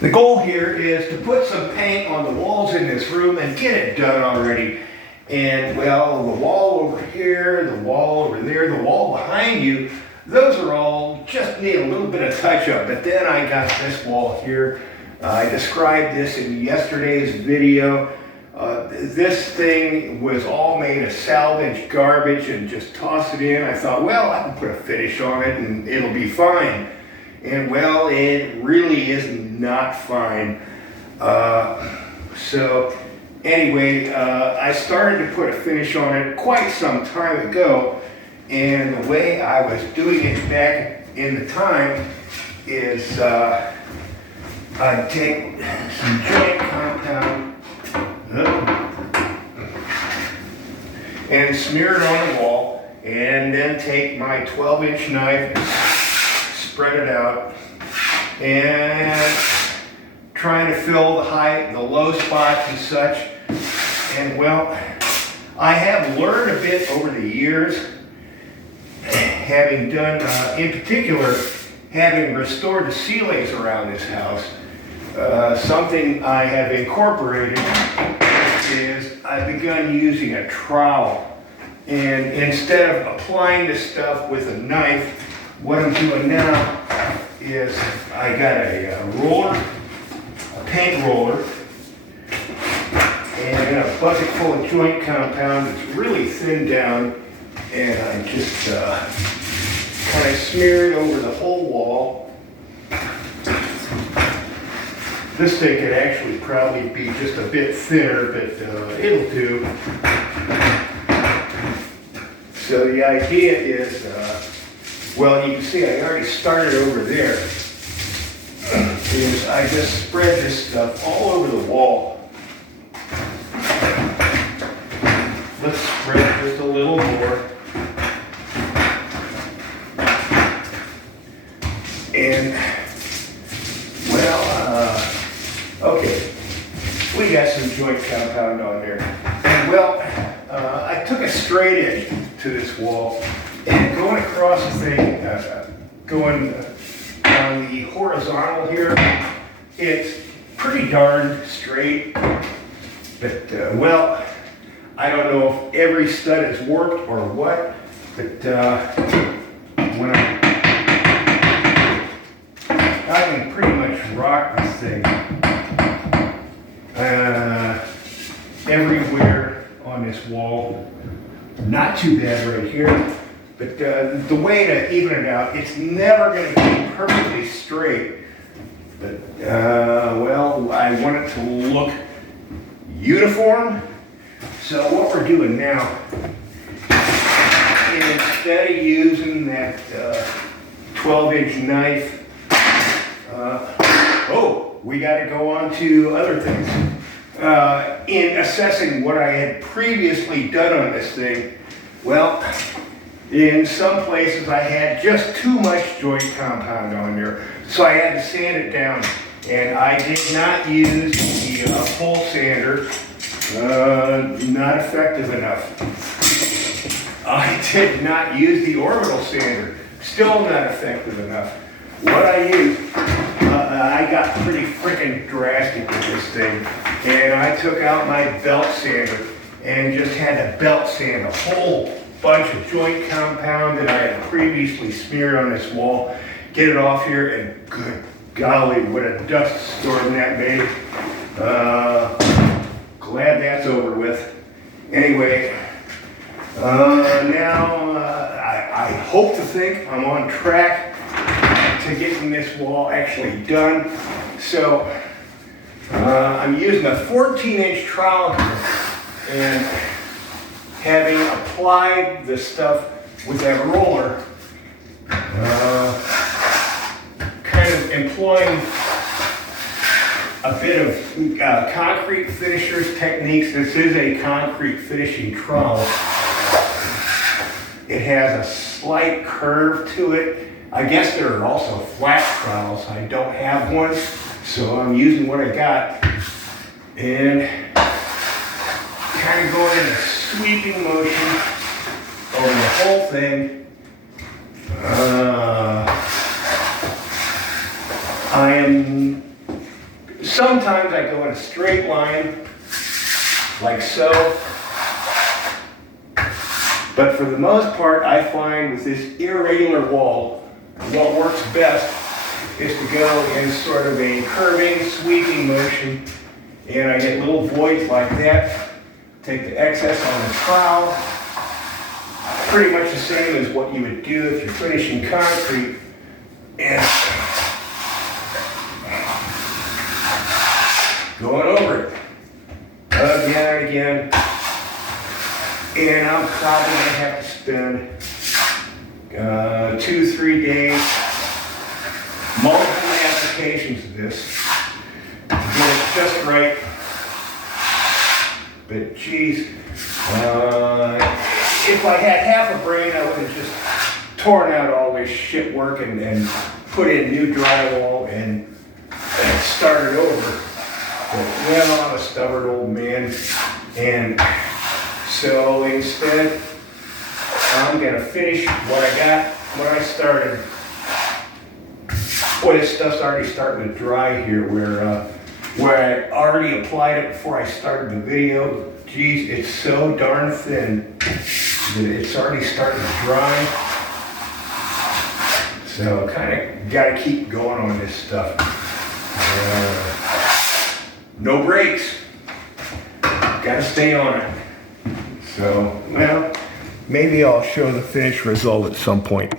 The goal here is to put some paint on the walls in this room and get it done already. And well, the wall over here, the wall over there, the wall behind you, those are all just need a little bit of touch up. But then I got this wall here. I described this in yesterday's video. This thing was all made of salvage garbage and just toss it in. I thought, well, I can put a finish on it and it'll be fine. And well, it really is not fine. So anyway, I started to put a finish on it quite some time ago. And the way I was doing it back in the time is I'd take some joint compound and smear it on the wall, and then take my 12-inch knife and spread it out and trying to fill the low spots and such. And well, I have learned a bit over the years, having done, in particular, having restored the ceilings around this house. Something I have incorporated is I've begun using a trowel. And instead of applying this stuff with a knife, what I'm doing now is I got a roller, a paint roller, and a bucket full of joint compound that's really thinned down, and I just kind of smear it over the whole wall. This thing could actually probably be just a bit thinner, but it'll do. So the idea is, well, you can see I already started over there. Is I just spread this stuff all over the wall. Let's spread just a little more. And, well, okay, we got some joint compound on there. And well, I took a straight edge to this wall, and going across the thing, going on the horizontal here, it's pretty darn straight. But, well, I don't know if every stud has worked or what, but when I can pretty much rock this thing everywhere on this wall. Not too bad right here, but the way to even it out, it's never going to be perfectly straight. But, well, I want it to look uniform. So what we're doing now is instead of using that 12-inch knife, we got to go on to other things. In assessing what I had previously done on this thing, well, in some places I had just too much joint compound on there, so I had to sand it down. And I did not use the pole sander, not effective enough. I did not use the orbital sander, still not effective enough. What I used, I got pretty freaking drastic with this thing, and I took out my belt sander and just had to belt sand a whole bunch of joint compound that I had previously smeared on this wall, get it off here, and good golly, what a dust storm that made. Glad that's over with. Anyway, now I hope to think I'm on track to getting this wall actually done. So I'm using a 14-inch trowel here, and having applied the stuff with that roller, kind of employing a bit of concrete finishers techniques. This is a concrete finishing trowel. It has a slight curve to it. I guess there are also flat trowels. I don't have one, so I'm using what I got. And kind of going in a sweeping motion over the whole thing. I am Sometimes I go in a straight line, like so. But for the most part, I find with this irregular wall, what works best is to go in sort of a curving, sweeping motion. And I get little voids like that. Take the excess on the trowel. Pretty much the same as what you would do if you're finishing concrete. And going over it again and again. And I'm probably going to have to spend 2-3 days, multiple applications of this to get it just right. But geez, if I had half a brain, I would have just torn out all this shit work and put in new drywall and started over. But well, I'm a stubborn old man, and so instead, I'm gonna finish what I got, what I started. Boy, this stuff's already starting to dry here where I already applied it before I started the video. Geez, it's so darn thin that it's already starting to dry. So kind of gotta keep going on this stuff. No breaks. Gotta stay on it. So, well, maybe I'll show the finished result at some point.